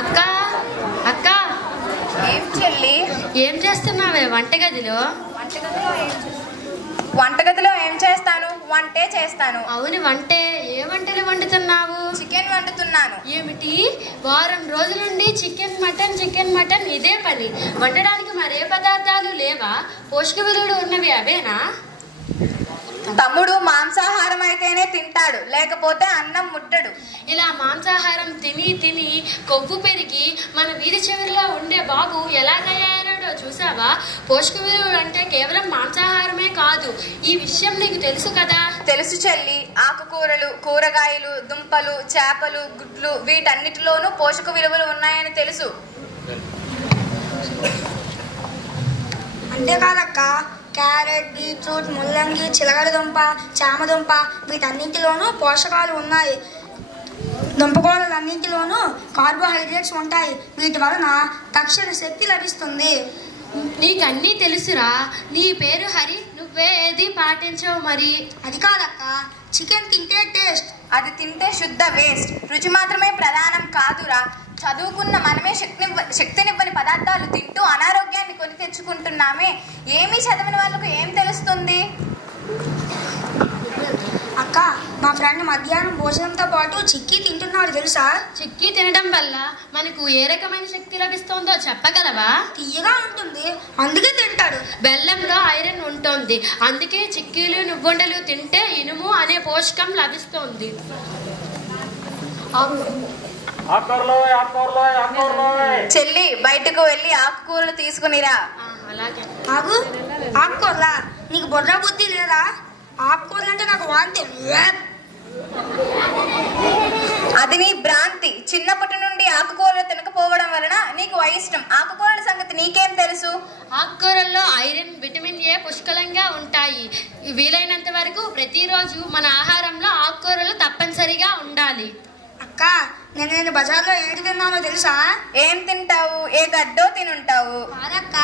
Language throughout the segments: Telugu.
అక్క అక్క ఏం చెల్లి? ఏం చేస్తున్నావే వంటగదిలో? వంటగదిలో ఏం చేస్తాను? వంటే చేస్తాను. అవును, వంటే. ఏ వంటలు వండుతున్నావు? చికెన్ వండుతున్నాను. ఏమిటి, వారం రోజుల నుండి చికెన్ మటన్ ఇదే పని? వండడానికి మరే పదార్థాలు లేవా? పోషక విలువలు ఉన్నవి అవేనా? తమ్ముడు మాంసాహారం అయితేనే తింటాడు, లేకపోతే అన్నం ముట్టడు. ఇలా మాంసాహారం తిని తిని కొవ్వు పెరిగి మన వీధి చివరిలో ఉండే బాబు ఎలా తయారయ్యాడో చూసావా? పోషక విలువలు అంటే కేవలం మాంసాహారమే కాదు. ఈ విషయం నీకు తెలుసు కదా? తెలుసు చెల్లి. ఆకుకూరలు, కూరగాయలు, దుంపలు, చేపలు, గుడ్లు వీటన్నిటిలోనూ పోషక విలువలు ఉన్నాయని తెలుసు. అంతేకాదక్క, క్యారెట్, బీట్రూట్, ముల్లంగి, చిలకడదుంప, చామదుంప వీటన్నింటిలోనూ పోషకాలు ఉన్నాయి. దుంపకూరలన్నింటిలోనూ కార్బోహైడ్రేట్స్ ఉంటాయి. వీటి వలన తక్షణ శక్తి లభిస్తుంది. నీకన్నీ తెలుసురా. నీ పేరు హరి, నువ్వే ఏది పాటించవు మరి? అది కాదక్క, చికెన్ తింటే టేస్ట్, అది తింటే శుద్ధ వేస్ట్. రుచి మాత్రమే ప్రధానం కాదురా. చదువుకున్న మనమే శక్తినివ్వని పదార్థాలు తింటూ అనారోగ్యాన్ని కొని తెచ్చుకుంటున్నామే. ఏమీ చదివిన వాళ్ళకు ఏం తెలుస్తుంది? అక్క, మా ఫ్రెండ్ మధ్యాహ్నం భోజనంతో పాటు చిక్కీ తింటున్నాడు తెలుసా? చిక్కీ తినడం వల్ల మనకు ఏ రకమైన శక్తి లభిస్తుందో చెప్పగలవా? తీయగా ఉంటుంది, అందుకే తింటాడు. బెల్లంలో ఐరన్ ఉంటుంది, అందుకే చిక్కీలు నువ్వుండలు తింటే ఇనుము అనే పోషకం లభిస్తుంది. చెల్లి, బయటకు వెళ్ళి ఆకుకూరలు తీసుకునిరా. అలాగే. ఆగు, ఆకుకూరలా? నీకు బుర్ర బుద్ధి లేదా? ఆకుకూరలు అంటే నాకు వాంతి. అది నీ భ్రాంతి. చిన్నప్పటి నుండి ఆకుకూరలు తినకపోవడం వలన నీకు అయిష్టం. ఆకుకూరల సంగతి నీకేం తెలుసు? ఆకుకూరల్లో ఐరన్, విటమిన్ ఏ పుష్కలంగా ఉంటాయి. వీలైనంత వరకు ప్రతిరోజు మన ఆహారంలో ఆకుకూరలు తప్పనిసరిగా ఉండాలి. అక్క, నేను బజార్లో ఏంటి తిన్నానో తెలుసా? ఏం తింటావు? ఏ గడ్డో తినుంటావు. కాదక్క,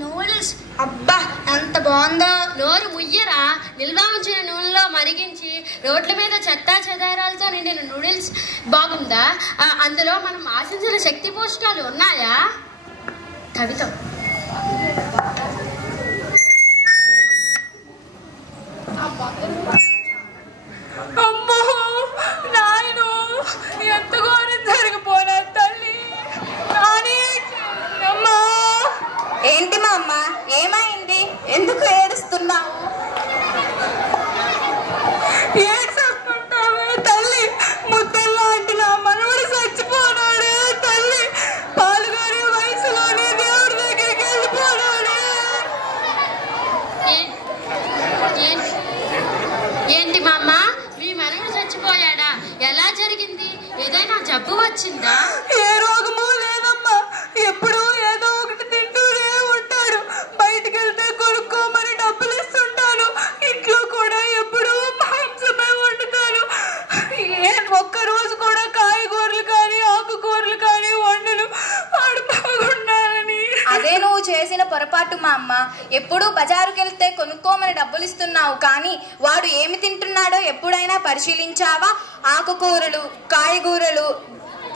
నూడిల్స్. అబ్బా, ఎంత బాగుందో. నోరు ముయ్యరా. నిల్వ ఉంచిన నూనెలో మరిగించి రోడ్ల మీద చెత్తా చెదారాలతో నిండిన నూడిల్స్ బాగుందా? అందులో మనం ఆశించిన శక్తి పోషకాలు ఉన్నాయా? కవితం. అమ్మో నాయను, ఎంత ఘోరం జరిగిపోనా తల్లి. ఏంటి మా అమ్మ, ఏమైంది? ఎందుకు ఏడుస్తున్నావు? ఏడ్చుకుంటావే తల్లి. ముద్దల్లాంటి నా మనవడు చచ్చిపోనాడే తల్లి. పాల్గొనే వయసులోనే దేవుడి దగ్గరికి వెళ్ళిపోనాడే. ఏంటి మామ, మీ మనవడు చచ్చిపోయాడా? ఎలా జరిగింది? ఏదైనా జబ్బు వచ్చిందా? ఏ రోగము లేదమ్మా. ఎప్పుడు ఏదో ఒకటి తింటూనే ఉంటాడు. బయటికి వెళ్తే కొనుక్కోమని డబ్బులు ఇస్తుంటాను. ఇంట్లో కూడా ఎప్పుడు మాంసమే వండుతాను. ఒక్కరోజు కూడా కాయగూరలు కానీ ఆకుకూరలు కానీ వండను. ఆడు బాగుండాలని. అదే నువ్వు చేసిన పొరపాటు మా అమ్మ. ఎప్పుడు బజారుకి వెళ్తే కొనుక్కోమని డబ్బులు ఇస్తున్నావు, కానీ వాడు ఏమి తింటున్నాడో ఎప్పుడైనా పరిశీలించావా? ఆకుకూరలు, కాయగూరలు,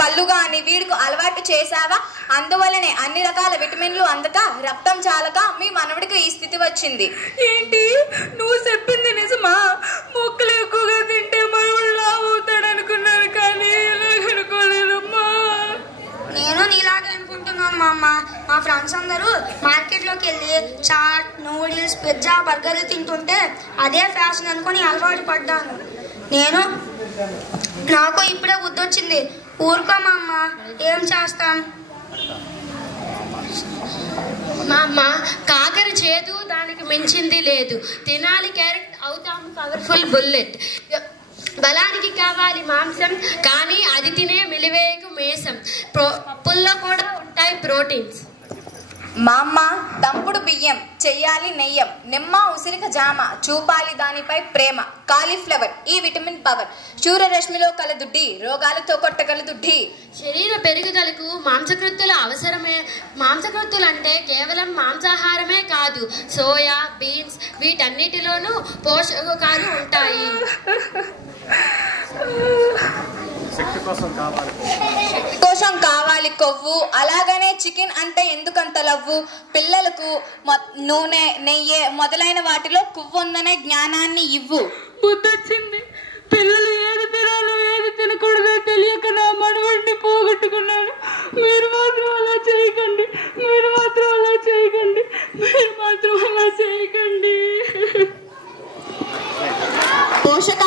పళ్ళు గాని వీడికి అలవాటు చేసావా? అందువల్లనే అన్ని రకాల విటమిన్లు అందక రక్తం చాలక మీ మనవడికి ఈ స్థితి వచ్చింది. ఏంటి నువ్వు చెప్పింది నిజమా? మొక్కలు ఎక్కువగా తింటే మనవడు లావు అవుతాడు అనుకున్నాను, కానీ అనుకోలేదమ్మా. నేను నీలాగే అనుకుంటున్నాను మా అమ్మ. మా ఫ్రెండ్స్ అందరూ మార్కెట్లోకి వెళ్ళి చాట్, నూడిల్స్, పిజ్జా, బర్గర్లు తింటుంటే అదే ఫ్యాషన్ అనుకుని అలవాటు పడ్డాను. నాకు ఇప్పుడే గుర్తొచ్చింది. ఊరుకో మా అమ్మ, ఏం చేస్తాం? మా అమ్మ, కాకర చేదు, దానికి మించింది లేదు. తినాలి క్యారెట్, అవుతాము పవర్ఫుల్ బుల్లెట్. బలానికి కావాలి మాంసం, కానీ అది తినే మిలివేయకు మేసం. పప్పుల్లో కూడా ఉంటాయి ప్రోటీన్స్. మా అమ్మ తంపుడు బియ్యం చెయ్యాలి నెయ్యం నిమ్మ ఉసిరిక జామ చూపాలి దానిపై ప్రేమ కాలీఫ్లవర్ ఈ విటమిన్ పవర్ సూర్యరశ్మిలో కలదుడ్డి రోగాలతో కొట్టగలదుడ్డి. శరీర పెరుగుదలకు మాంసకృత్తుల అవసరమే. మాంసకృత్తులు అంటే కేవలం మాంసాహారమే కాదు, సోయా బీన్స్ వీటన్నిటిలోనూ పోషకాలు ఉంటాయి. శక్తి కోసం కావాలి కొవ్వు. అలాగనే చికెన్ అంటే ఎందుకంత లవ్వు? పిల్లలకు నూనె నెయ్యి మొదలైన వాటిలో కొవ్వు ఉందనే జ్ఞానాన్ని ఇవ్వు. బుద్ధొచ్చింది. పిల్లలు ఏది తినాలో ఏది తినకూడదో తెలియక నా మనవడిని పోగొట్టుకున్నాను. మీరు మాత్రం అలా చేయకండి, మీరు మాత్రం అలా చేయకండి, మీరు మాత్రం అలా చేయకండి. పోషక